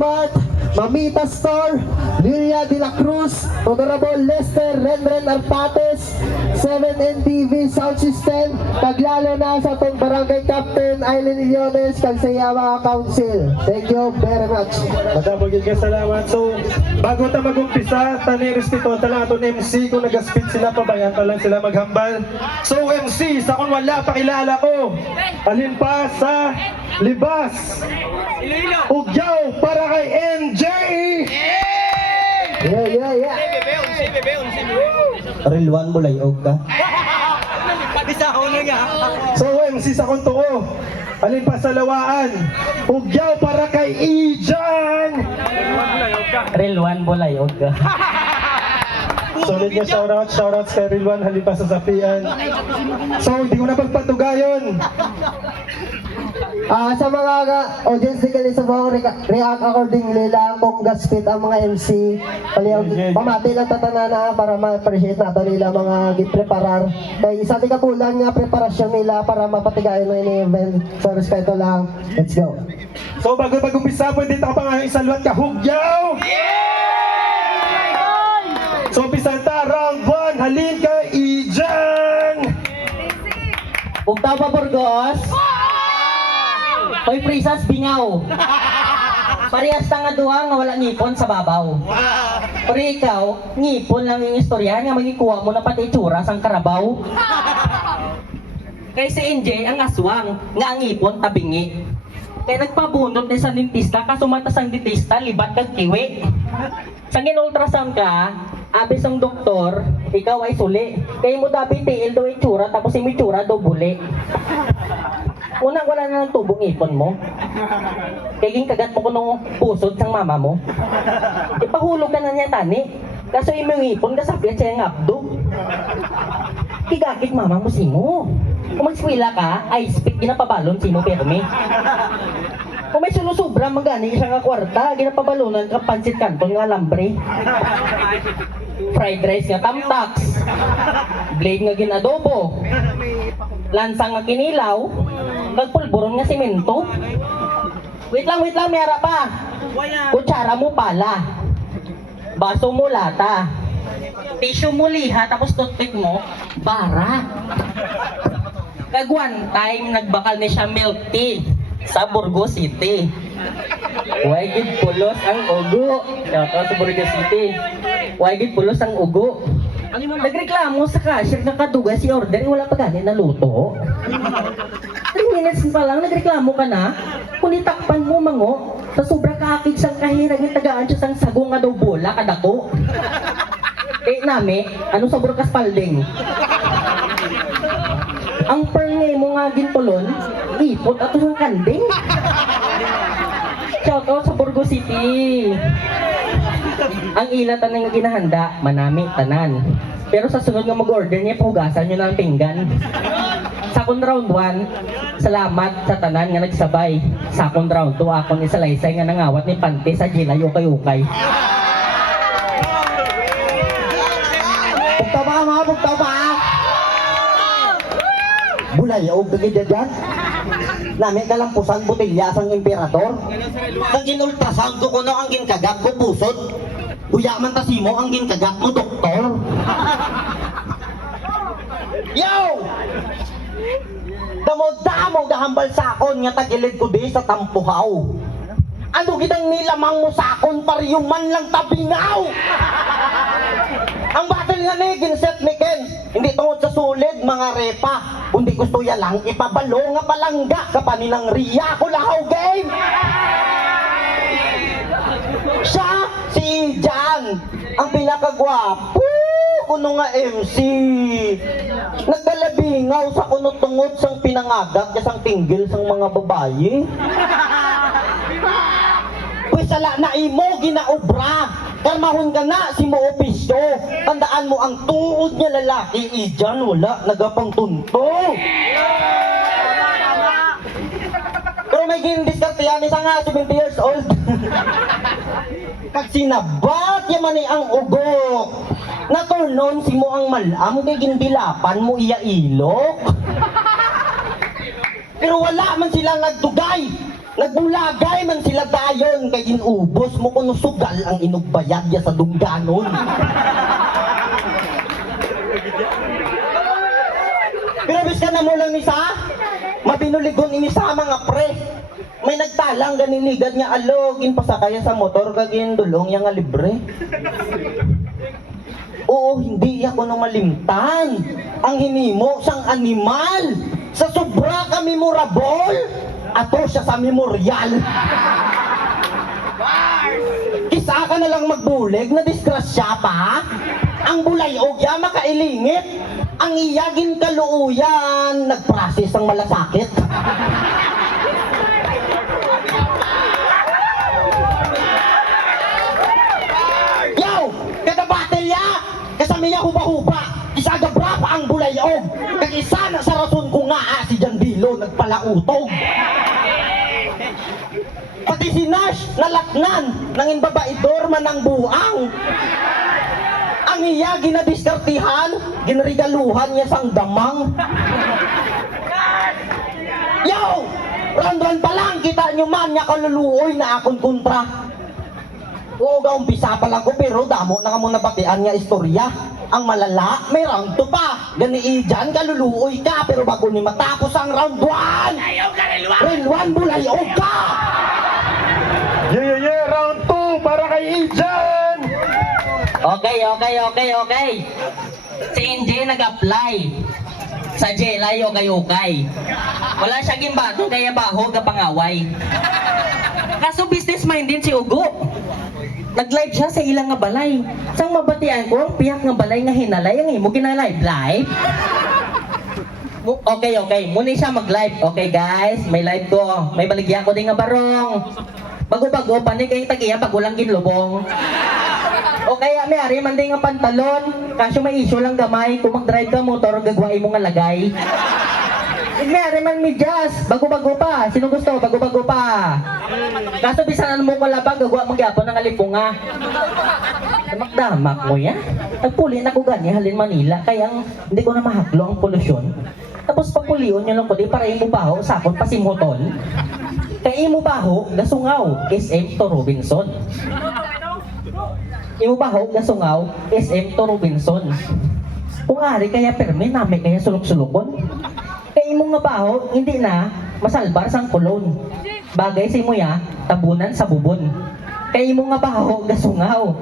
Mart, Mamita Store, Lilia de la Cruz, Honorable Lester Renren Arpates, 7NTV Sound System, kaglalo na sa itong Barangay Captain Aileen Iliones, Kagsayama Council. Thank you very much. Madamagin ka salamat. So, bago ta mag-umpisa, tani respeto lang ato MC kung nag-speed sila, pabayan pa lang sila maghambal. So, MC, sa kung wala, pakilala ko. Alin pa sa libas. Ugyaw para kay NJ! Yeah. Rilwan mo layog ka. So, MC sa kung tuo. Alin pa sa lawaan. Ugyaw para kay Ijan! Rilwan mo layog ka. Solid nga shoutouts kay Rilwan, halin pa sa sapian. So, hindi ko na pagpatugayon. Sa mga audience di sa mga react accordingly lang kung gaspit ang mga MC. Pamati lang tatanana para ma-appreciate nato nila mga gipreparar. Kaya isa di kapulan nga preparasyon nila para mapatigayon ng ini-event. So respeto lang. Let's go. So bago mag-umpisa, pwede ito pa nga isaluat ka, Hugyaw! So umpisa ta, round 1, halin ka, Ijan! Ugtaw pa Burgos. Hoy Prisas bingaw. Parehas ta nga duha nga wala ngipon sa babaw. Pero ikaw, ngipon lang yung istorya nga magikuha mo na pati itsura sang karabaw. Kay si NJ ang aswang nga ang ngipon tabingi. Kaya nagpabunot ni sa dentista kaso mata sang dentista libat kag kiwi. Sang in-ultrasound ka, abis ang doktor, ikaw ay suli. Kaya mo dapat tiil daw itsura tapos yung itsura daw buli. Unang wala na ng tubong ipon mo. Kaging kagat mo ko nung pusod sang mama mo. Ipahulog ka na niya tani. Kaso imong ipon kasapit siya ng abdo. Kigakit mama mo simo. Kung magswila ka, ay speak ginapabalon simo permi. Kung may sulusubra magani isa nga kwarta, ginapabalonan ka pansit kanton nga alambre. Fried rice nga tamtax. Blade nga ginadobo. Lansang nga kinilaw. Kagpulburon nga simento. Wait lang, may harap pa. Kutsara mo pala. Baso mo lata. Tissue mo liha, tapos toothpick mo, bara. Kag one time, nagbakal ni siya milk tea sa Burgos City. Wagid pulos ang ugo. Shoutout sa Burgos City. Wagid pulos ang ugo. Nagreklamo sa cashier na kaduga si order, wala pa gani na luto. 3 minutes pa lang, nagreklamo ka na. Kung itakpan mo mango, sa sobra kaakig sang kahirag yung tagaan siya sang sagong nga daw bola kadako. Nami, ano sa Burkas Palding? Ang perngay mo nga gintulon, ipot ato sang kanding. Shoutout sa Burgos City. Ang ilatan nga ginahanda, manami, tanan. Pero sa sunod nga mag-order niya, puhugasan nyo na ang pinggan. Second round 1, salamat sa tanan nga nagsabay. Second round 2, akong isalaysay nga nangawat ni Pante sa Gila Yukay-Ukay. Bugtaw ba? Bulayaw kagid dyan. Nami kalampusan botelya sang emperador. Kang ginultrasound ko kuno ang ginkagak ko pusod. Uya man ta simo ang ginkagak mo doktor. Yo! Damo gahambal sakon nga tagilid ko di sa tampuhaw. Ano gitang nilamang mo sakon pariyo man lang tabingaw. Ang battle nga ni ginset ni Ken, hindi tungod sa sulid mga repa, kundi gusto ya lang ipabalo nga palangga kapaninang riya ko lahaw game. Siya si Jan, ang pinakagwapo kuno nga MC. Nagkalabingaw sa kuno tungod sang pinangagak sang tinggil sang mga babayi. Sala na imo ginaobra karmahon ka na si mo opisyo. Tandaan mo ang tuod niya lalaki ijan wala nagapang tunto. Pero may gindiskarte yan isa nga 70 years old. Kag sinabat yaman ni ang ugo Naturnon si mo ang malam kay gindilapan mo iya ilok. Pero wala man sila nagdugay. Nagbulagay man sila dayon kay ginubos mo kuno sugal ang inugbayad ya sa dungganon. Pero bis ka na mo lang isa, mabinuligon ini sa mga pre. May nagtalang ganiligad nga alogin pasakaya sa motor kagin dulong yang nga libre. Oo, hindi ako nang malimtan. Ang hinimo sang animal. Sa sobra ka memorable, ato siya sa memorial. Kisa ka na lang magbulig, na disgrasya pa. Ang bulayog ya makailingit. Ang iyagin kaluuyan, nagprocess ang malasakit. Yaw! Kada baterya! Kasamiya huba-huba! Isagabra pa ang bulayog! Kag isa na sa rason ko nga si Jandilo nagpalautog! Pati si Nash nalatnan nang inbabaidor man ang buang! Ang iya ginadiskartihan, ginarigaluhan niya sang damang! Yaw! Randon pa lang kita nyo man niya kaluluoy na akong kontra! Oo, umpisa pa lang ko pero damo na ka muna batian nga istorya. Ang malala, may round 2 pa. Gani dyan, kaluluoy ka. Pero bago ni matapos ang round 1, round 1, bulayog ka! Yeah, round 2 para kay Ijan! Okay. Si NJ nag-apply sa Jelay o Kayukay. Wala siya gimbato kaya baho ka pangaway. Kaso business minded si Ugo. Nag-live siya sa ilang nga balay. Sang mabatian ko ang piyak nga balay nga hinalay ang imo kina-live. Okay. Muna siya mag-live. Okay guys, may live ko. May baligyan ko din nga barong. Bago-bago, panig kayong tag-iya pag walang ginlubong. Okay, may ari man din nga pantalon. Kasyo may issue lang gamay. Kung mag-drive ka motor, gagawin mo nga lagay. May ari man medyas. Bago-bago pa. Sino gusto? Bago-bago pa. Kaso bisanan mo ko labag, gagawa magyapon ng alipunga. Damak-damak mo yan. Nagpuli na ko gani, halin Manila. Kaya hindi ko na mahaklo ang polusyon. Tapos pagpulion nyo lang ko di para imo baho, sakot pa si Moton. Kaya imo baho, gasungaw, SM to Robinson. Imo baho, gasungaw, SM to Robinson. Kung ari kaya perme, nami kaya sulok-sulokon. Kaya imo nga baho, hindi na masalbar sang kulon. Bagay si mo ya, tabunan sa bubon. Kaya imo nga baho, gasungaw.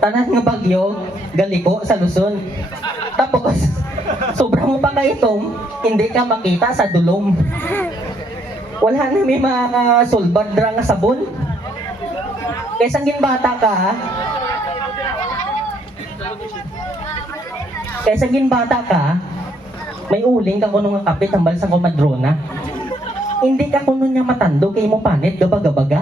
Tanan nga bagyo, galiko sa Luzon. Tapos, sobrang mo pa kayo itong, hindi ka makita sa dulong. Wala na may mga sulbad dra nga sabon. Kaysa ginbata ka, may uling ka kuno nga kapit hambal sa komadrona. Hindi ka kuno niya matando kay mo panit gabaga-baga.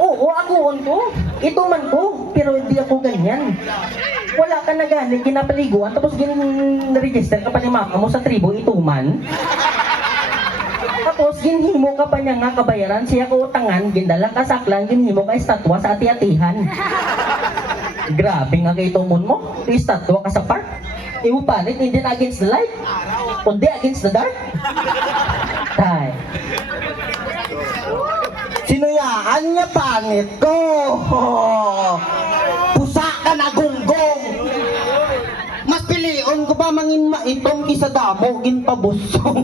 Oo, akoon ko. Ito man ko, pero hindi ako ganyan. Wala ka na gani, ginapaliguan, tapos gin-register ka pa ni mama mo sa tribo ituman. Tapos ginhimo ka pa niya nga kabayaran, siya ko utangan, gindala ka saklang, ginhimo ka estatwa sa ati-atihan. Grabe nga kay itumon mo, estatwa ka sa park. Iwo palit, hindi na against the light, kundi against the dark. Tay. Sinuyaan niya pangit ko. Pusa ka na gunggong. Mas pilion ko ba mangin maitong kisa damo gin pabusong.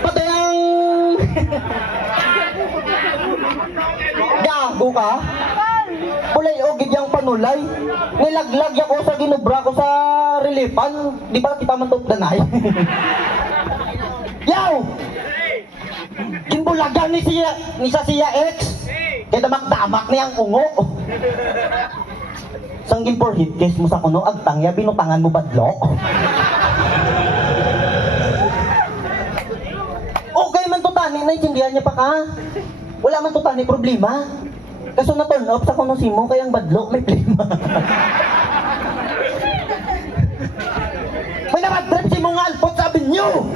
Pati ang gago ka. Pulay o gidyang panulay. Nilaglag ako sa ginubra ko sa reliefan. Di ba kita man danay? Yaw! Kinbulagan ni sa siya X. Kaya damak-damak niyang ungo. Sanggin for hit case mo sa kuno, agtangya, binutangan mo badlo. Okay man to tani, naiintindihan niya pa ka. Wala man to tani problema. Kaso na-turn off sa kuno si mo, kayang badlo, may problema. May naman trip si mo nga alpot, sabi niyo.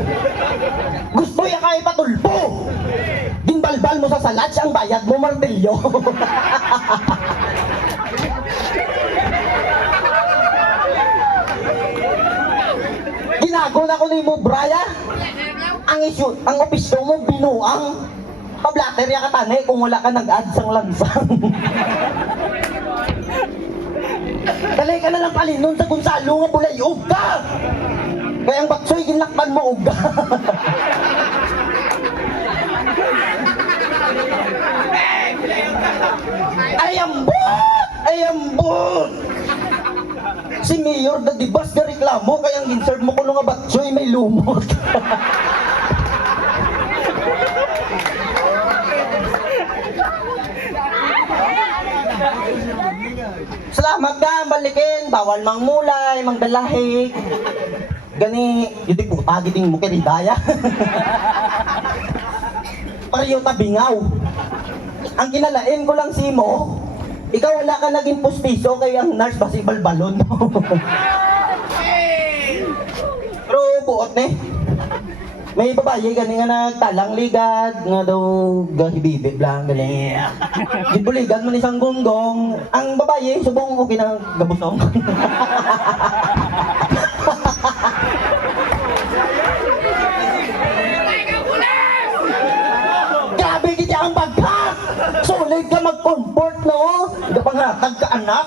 Gusto ya kaya patulpo. balbal mo sa salats, ang bayad mo martilyo. Ginago na ko ni mo, Braya. Ang opisyo mo, binuang. Pablater ya ka tanay kung wala ka nag-add sang lansang. Kalay ka na lang palinon sa Gonzalo nga bulayog ka. Kaya ang baksoy, ginlakban mo uga. Ay ambot! Ay ambot! Si Mayor da Dibas ga reklamo kaya ang ginserve mo kuno nga batsoy may lumot. Salamat ka, balikin, bawal mang mulay, mang dalahig. Gani, yun di puta, giting mo kiridaya. Pariyo tabingaw. Ang kinalain ko lang si mo, ikaw wala ka naging pustiso kaya ang nurse basi balbalon. Pero buot ne. May babae gani nga nagtalang ligad nga daw gahibibib lang gani. Gibuligan man isang gonggong. Ang babae subong okay na gabusong. Grabe kita ang bagkat. Sulit ka mag-comfort no. Gapangatag ka anak.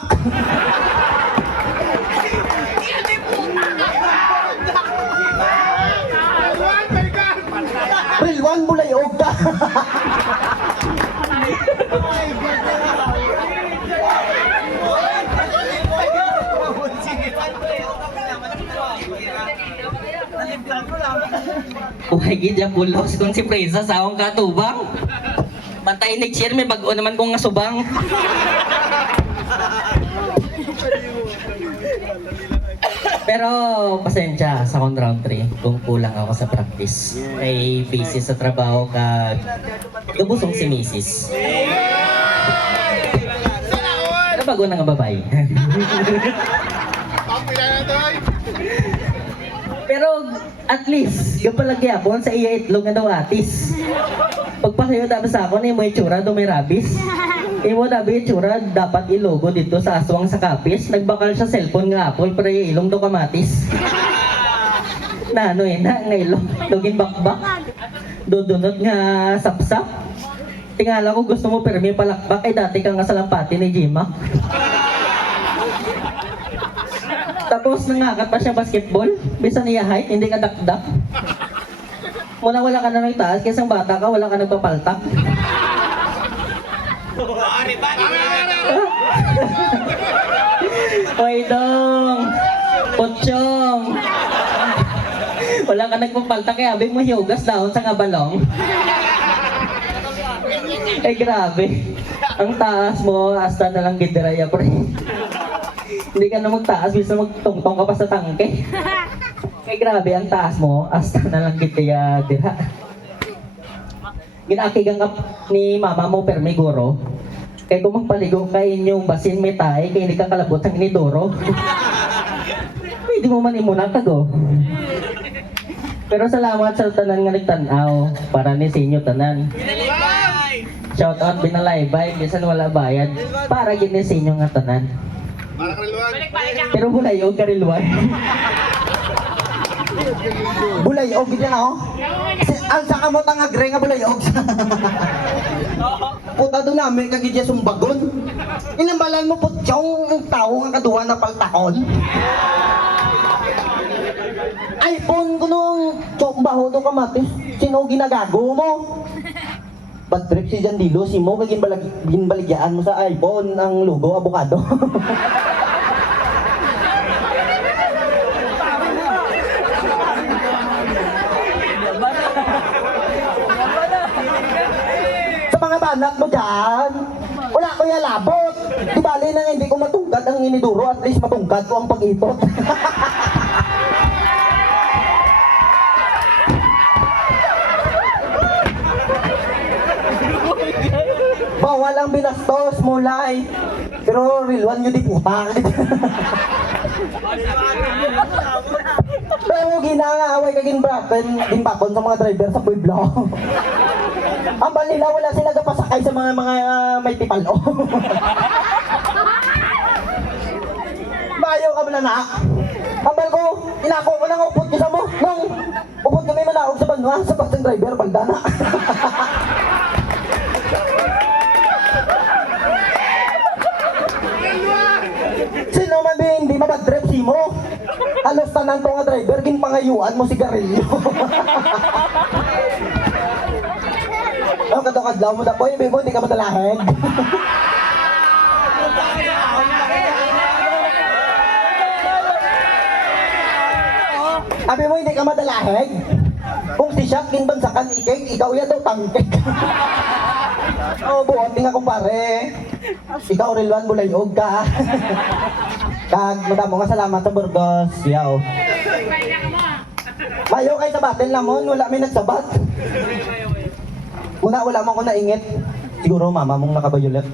Rilwan bulayog ka. Uy, gidya pulos kung si Presa sa akong katubang. Bantay next year, may bago naman kong nasubang. Pero pasensya sa akong round 3 kung kulang ako sa practice. Ay busy sa trabaho ka gabusong si Mrs. Pero bago na nga babae. Pero at least, gapalagyapon sa iya itlog nga daw atis. Pagpasayo dapat sa ako na yung may tsura do may rabis. Imo dabi itsura dapat ilogo dito sa aswang sa kapis. Nagbakal siya cellphone nga apple pero yung ilong do kamatis. Na ano na nga ilong dogin bakbak. Dodonot nga sapsap. Tingala ko gusto mo pero may palakbak ay dati ka nga sa lampati ni Jima. Tapos nangakat pa siya basketball. Bisa niya height, hindi ka dakdak. Muna wala ka na nagtaas, kaysa ang bata ka, wala ka nagpapaltak. Hoy dong! Potsyong! Wala ka nagpapaltak, kaya abing mo hiugas dahon sa kabalong. Eh grabe. Ang taas mo, hasta na lang gidiraya pre. Hindi ka na magtaas, bisa magtungtong ka pa sa tangke. Kaya grabe, ang taas mo, hasta na lang kaya dira. Ginakigang ka ni mama mo per may guro. Kaya kung magpaligo ka inyong basin may tae, kaya hindi ka kalabot ang inidoro. Hindi mo man imunang kago. Pero salamat sa tanan nga nagtanaw, para ni sinyo tanan. Shout out binalaybay, bisan wala bayad, para gini sinyo nga tanan. Pero bulayog ka rilwan. Bulayog gid na oh. Ang sa kamot ang agre nga bulayog. Puta do namin kag gid sumbagon. Inambalan mo pud yung tao nga kaduha na paltakon. iPhone ko nung chombaho do kamatis. Sino ginagago mo? Bad trip si Jan Dilo, si mo kaging ginbaligyaan mo sa iPhone ang logo avocado. Sa mga banat mo dyan, wala ko yung labot. Di bali na hindi ko matungkad ang iniduro, at least matungkad ko ang pag-ipot. Bawal ang binastos, mulay. Pero rilwan nyo di puta. Pero ginangaway kaging braken, gimbakon sa mga driver sa pueblo. Ang bal nila, wala sila kapasakay sa mga may tipalo. Bayo ka ba na? Ang bal ko, inako ko nang upot ko sa mo. Nung upot kami manaog sa banwa, sa bus driver, baldana. Sino man ba hindi mabadrep si mo? Alos tanan to nga driver, ginpangayuan mo sigarilyo. Ang kadokadlaw mo na po, yung bibo, hindi ka matalaheg. Abi mo, hindi ka matalaheg. Kung si Shaq, ginbansakan ikeng, ikaw yan daw tangkik. Oo, buoting nga kumpare. Ikaw, Rilwan, bulayog ka. Kag, madamo nga salamat sa Burgos. Yaw. Mayo kay sa batin lamon, wala may nagsabat. Una, wala mo ko naingit. Siguro mama mong nakabayulit.